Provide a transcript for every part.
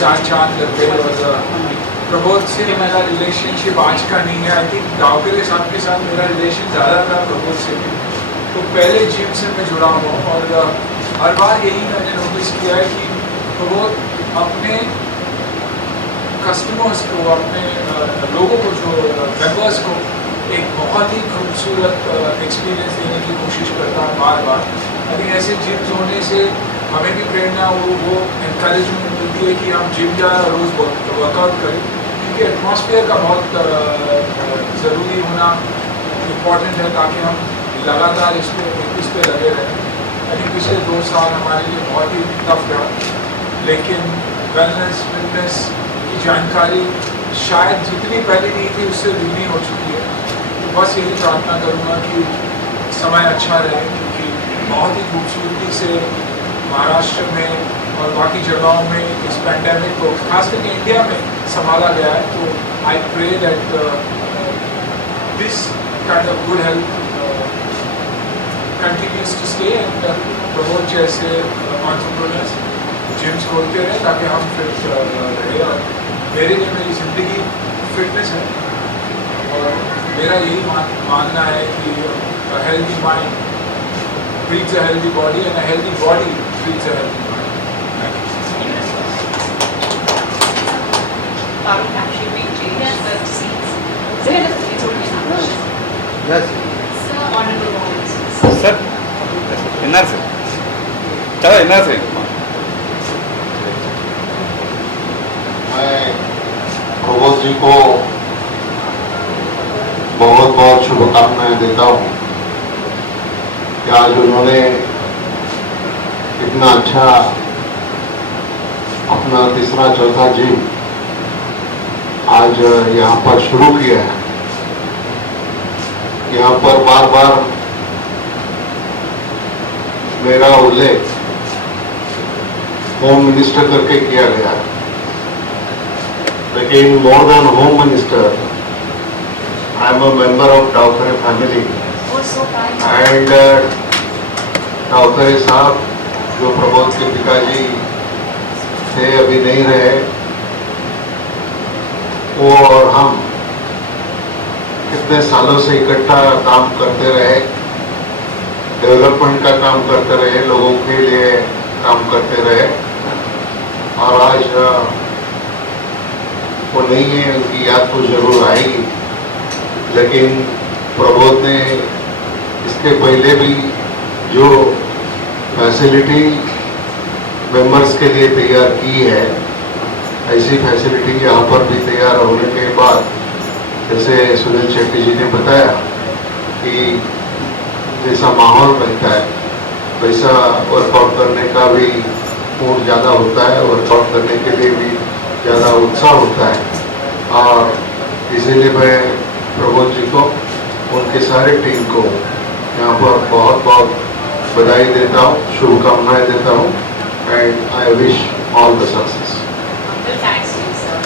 चार चांद लग गए। और प्रबोध से मेरा रिलेशनशिप आज का नहीं है। आई थिंक डावकरे साहब के साथ मेरा रिलेशन ज़्यादा था प्रबोध से भी। तो पहले जिम से मैं जुड़ा हुआ हूँ और हर बार यही मैंने नोटिस किया है कि प्रबोध अपने कस्टमर्स को, अपने लोगों को, जो मेंबर्स को एक बहुत ही खूबसूरत एक्सपीरियंस देने की कोशिश करता है बार बार। अभी ऐसे जिम्स होने से हमें भी प्रेरणा वो एनकरेजमेंट मिलती है कि हम जिम जाए और रोज़ वर्कआउट करें, क्योंकि एटमॉस्फेयर का बहुत ज़रूरी होना इम्पॉर्टेंट है ताकि हम लगातार इस पे लगे रहें। अभी पिछले 2 साल हमारे लिए बहुत ही टफ रहा, लेकिन वेलनेस फिटनेस की जानकारी शायद जितनी पहले नहीं थी उससे दुगनी हो चुकी है। तो बस यही प्रार्थना करूँगा कि समय अच्छा रहे, क्योंकि बहुत ही खूबसूरती से महाराष्ट्र में और बाकी जगहों में इस पैंडेमिक को खास करके इंडिया में संभाला गया है। तो I pray that this kind of good health continues to stay and Prabodh जैसे entrepreneurs जिम्स खोलते रहे ताकि हम फिट रहे। और मेरे लिए मेरी ज़िंदगी फिटनेस है और मेरा यही मानना है कि a healthy mind breeds a healthy body and a healthy body breeds a healthy mind. Should we change the seats? It's only not. Yes. Sir, honorable members. Sir inner से चलो इन्नर से। मैं प्रबोध जी को बहुत बहुत शुभकामनाएं देता हूँ कि आज उन्होंने इतना अच्छा अपना तीसरा चौथा जिम आज यहाँ पर शुरू किया है। यहाँ पर बार बार मेरा उल्लेख होम मिनिस्टर करके किया गया, लेकिन more than home minister I am a member of Dawkare family and Dawkare साहब जो प्रबोध के पिताजी थे, अभी नहीं रहे, वो और हम कितने सालों से इकट्ठा काम करते रहे, डेवलपमेंट का काम करते रहे, लोगों के लिए काम करते रहे। और आज वो नहीं है, उनकी याद तो जरूर आएगी, लेकिन प्रबोध ने इसके पहले भी जो फैसिलिटी मेंबर्स के लिए तैयार की है, ऐसी फैसिलिटी यहाँ पर भी तैयार होने के बाद, जैसे सुनील शेट्टी जी ने बताया कि जैसा माहौल बनता है वैसा वर्कआउट करने का भी मूड ज़्यादा होता है, वर्कआउट करने के लिए भी ज़्यादा उत्साह होता है। और इसीलिए मैं प्रबोध जी को, उनके सारे टीम को यहाँ पर बहुत बहुत बधाई देता हूँ, शुभकामनाएं देता हूँ and I wish all the success. Thanks to sir.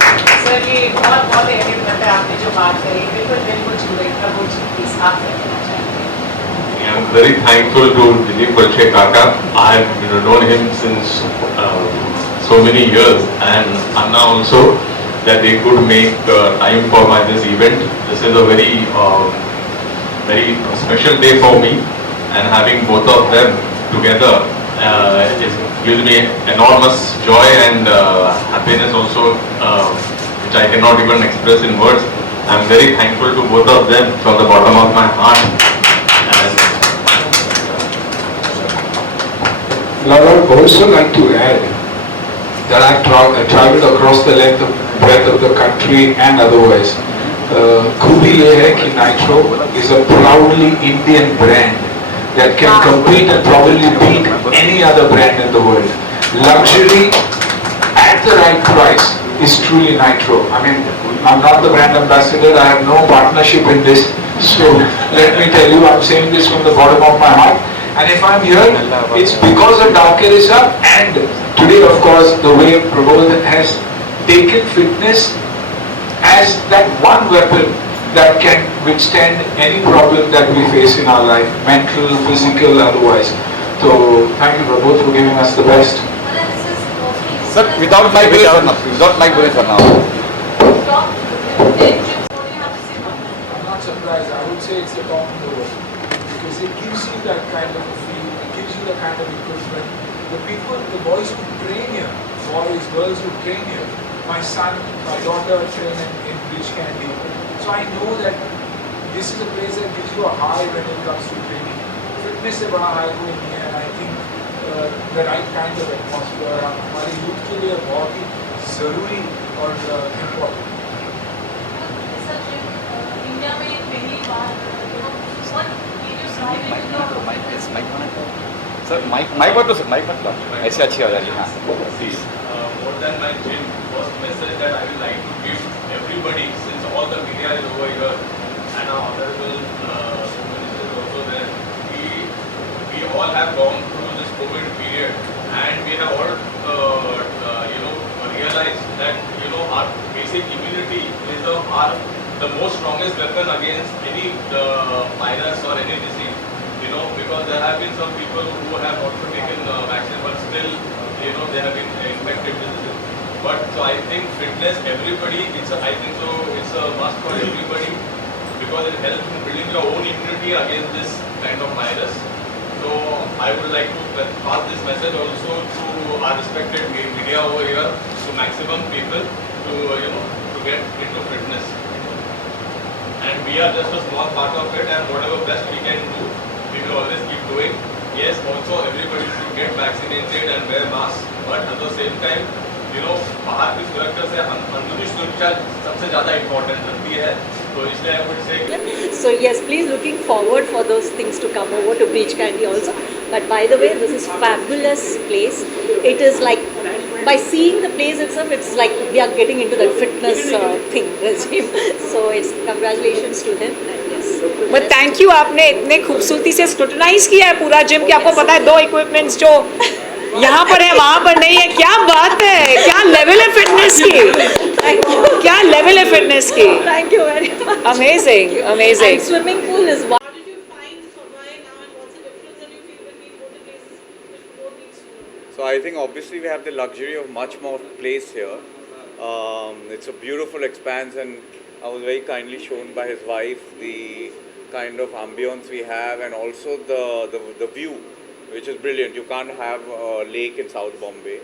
Sir ये बहुत अहम बात है, आपने जो बात करी बिल्कुल बिल्कुल छू गई। प्रबोध जी प्लीज आप कहना चाहेंगे। I am very thankful to Dilip Balche Kaka. I have known him since so many years, and Anna also, that they could make time for this event. This is a very special day for me, and having both of them together gives me enormous joy and happiness also, which I cannot even express in words. I am very thankful to both of them from the bottom of my heart. Lord, I would also like to add that I've traveled across the breadth of the country and otherwise. खूबी ये है कि Nitro is a proudly Indian brand that can compete and probably beat any other brand in the world. Luxury at the right price is truly Nitro. I mean, I'm not the brand ambassador, I have no partnership in this, so let me tell you, I'm saying this from the bottom of my heart. And if I'm here, it's because of Davkere sir, and today of course the way Prabodh has taken fitness as that one weapon that can withstand any problem that we face in our life, mental, physical, otherwise. So thank you Prabodh for giving us the best. Sir, without Mike Bhunesh, without Mike Bhunesh now. Top 10 gyms, what do you have to say about that? I'm not surprised. I would say it's the top in the world because it gives you that kind of a feel. It gives you the kind of equipment. The people, the boys who train here, boys, girls who train here. My son, my daughter train in Bridge Candy. So I know that this is a place that gives you a high when it comes to training. Fitness से बड़ा high कोई नहीं है. And I think the right kind of atmosphere हमारे youth के लिए बहुत ही ज़रूरी और important. ऐसा जिम इंडिया में पहली बार what gave you some Sir, Mike what to sir? Mike मतलब ऐसे अच्छी आवाज़ है हाँ. See, more than my gym, first message that I would like to give everybody, since all the media is over here and our honorable Home Minister is also there, we all have gone through this COVID period and we have all realized that our basic immunity is the most strongest weapon against any virus or any disease. Because there have been some people who have also taken vaccine, but still, they have been infected with this. But so I think fitness, everybody, it's a must for everybody because it helps in building your own immunity against this kind of virus. So I would like to pass this message also to our respected media over here, to maximum people, to get into fitness. And we are just a small part of it, and whatever best we can do, we will always keep doing. Yes, also everybody should get vaccinated and wear masks, but at the same time, बाहर की सुरक्षा से अंदरूनी सुरक्षा सबसे ज़्यादा important रहती है. तो इसलिए I would say. So yes, please looking forward for those things to come over to Beach Candy also. But by the way, this is fabulous place. It is like by seeing the place itself, it's like we are getting into the fitness thing regime. So it's congratulations to him. And yes. But thank you आपने इतने खूबसूरती से scrutinise किया है पूरा gym कि आपको पता है 2 इक्विपमेंट्स जो यहाँ पर है वहाँ पर नहीं है. क्या बात है, क्या लेवल है फिटनेस की, क्या लेवल है फिटनेस की. Thank you very much. Amazing And amazing. swimming pool is one. What did you find for why now and what's the difference that you feel between both the places which both these two? So I think obviously we have the luxury of much more place here. It's a beautiful expanse and I was very kindly shown by his wife the kind of ambience we have and also the view, which is brilliant. You can't have a lake in South Bombay.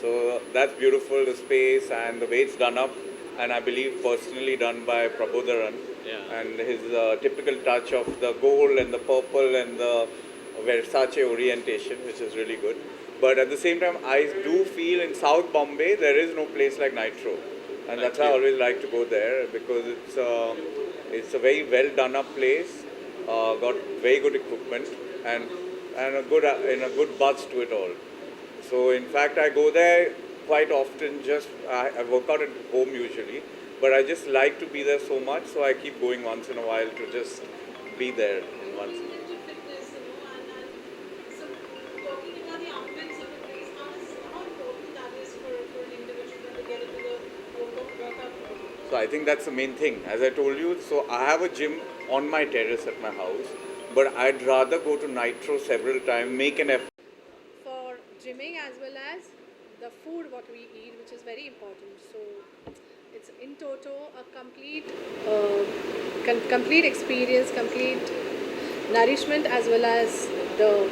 So that's beautiful, the space and the way it's done up, and I believe personally done by Prabodharan. And his typical touch of the gold and the purple and the Versace orientation, which is really good. But at the same time, I do feel in South Bombay there is no place like Nitro, and that's why I always like to go there because it's a very well done up place, got very good equipment and a good buzz to it all. So in fact, I go there quite often. I work out at home usually, but I just like to be there so much, so I keep going once in a while to just be there once. Into fitness, and so talking about the ambience of the place, how important that is for an individual to get into the workout program? So I think that's the main thing. As I told you, so I have a gym on my terrace at my house, but I'd rather go to Nitro several times, make an effort. For gymming as well as the food what we eat, which is very important. So it's in toto a complete experience, complete nourishment as well as the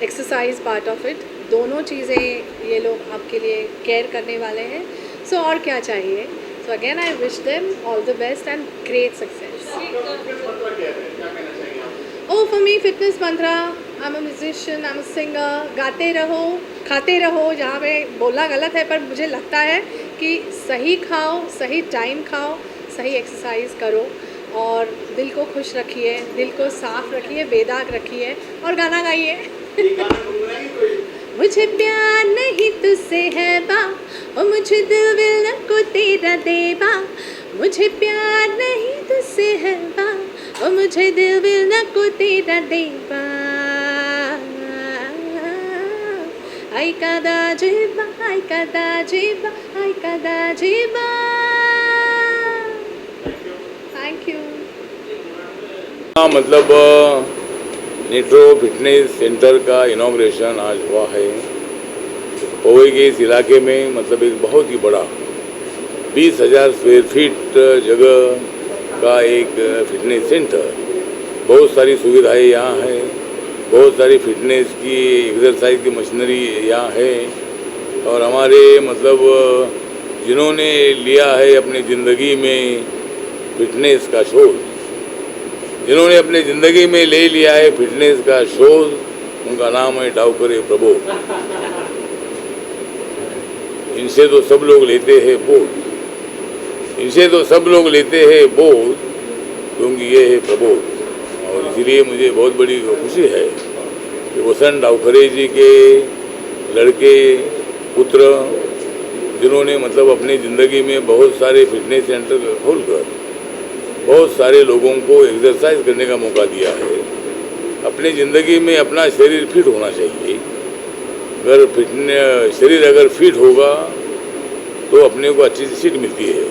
exercise part of it. दोनों चीज़ें ये लोग आपके लिए care करने वाले हैं. So और क्या चाहिए? So again I wish them all the best and great success. Oh, for me fitness mantra, I'm a musician, I'm a singer. गाते रहो, खाते रहो. जहाँ पे बोलना गलत है पर मुझे लगता है कि सही खाओ, सही टाइम खाओ, सही एक्सरसाइज करो और दिल को खुश रखिए, दिल को साफ रखिए, बेदाग रखिए और गाना गाइए. मुझे प्यार नहीं तुझसे है बा, ओ मुझे दिल विल को तेरा देबा. मुझे प्यार नहीं तुझसे है बा, ओ मुझे दिल विल को तेरा देबा. आई कदा जीबा, आई कदा जीबा, आई कदा जीबा. Thank you. हाँ मतलब नेट्रो फिटनेस सेंटर का इनॉग्रेशन आज हुआ है. पवई के इस इलाके में मतलब एक बहुत ही बड़ा 20,000 स्क्वायर फीट जगह का एक फिटनेस सेंटर, बहुत सारी सुविधाएं यहाँ है, बहुत सारी फिटनेस की एक्सरसाइज की मशीनरी यहाँ है। और हमारे मतलब जिन्होंने लिया है अपनी ज़िंदगी में फिटनेस का शोध, जिन्होंने अपनी ज़िंदगी में ले लिया है फिटनेस का शोध, उनका नाम है डावकरे प्रबोध। इनसे तो सब लोग लेते हैं बोध, इनसे तो सब लोग लेते हैं बोध, क्योंकि ये है प्रबोध। और इसीलिए मुझे बहुत बड़ी खुशी है कि वसंत डावकरे जी के लड़के पुत्र, जिन्होंने मतलब अपनी ज़िंदगी में बहुत सारे फिटनेस सेंटर खोलकर बहुत सारे लोगों को एक्सरसाइज करने का मौका दिया है। अपनी ज़िंदगी में अपना शरीर फिट होना चाहिए। अगर फिटनेस शरीर अगर फिट होगा तो अपने को अच्छी सी सीट मिलती है,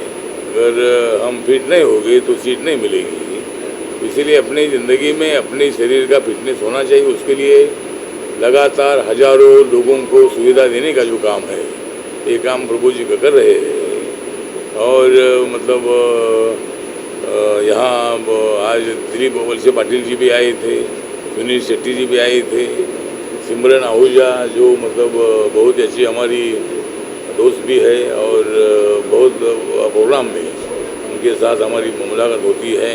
अगर हम फिट नहीं होंगे तो सीट नहीं मिलेगी। इसीलिए अपनी ज़िंदगी में अपने शरीर का फिटनेस होना चाहिए। उसके लिए लगातार हजारों लोगों को सुविधा देने का जो काम है, ये काम प्रभु जी का कर रहे हैं। और मतलब यहाँ आज दिलीप वलसे पाटिल जी भी आए थे, सुनील शेट्टी जी भी आए थे, सिमरन आहूजा जो मतलब बहुत अच्छी हमारी दोस्त भी है और बहुत प्रोग्राम में उनके साथ हमारी मुलाकात होती है।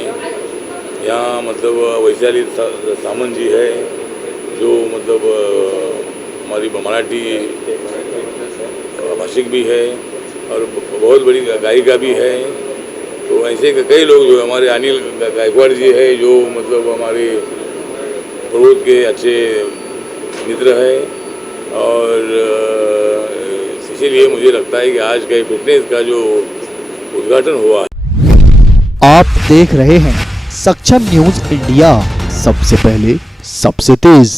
यहाँ मतलब वैशाली सामंत जी है जो मतलब हमारी मराठी भाषिक भी है और बहुत बड़ी गायिका भी है। तो ऐसे कई लोग जो हमारे अनिल गायकवाड़ जी है जो मतलब हमारे प्रबोध के अच्छे मित्र है। और इसीलिए मुझे लगता है कि आज का फिटनेस का जो उद्घाटन हुआ है। आप देख रहे हैं सक्षम न्यूज इंडिया, सबसे पहले सबसे तेज।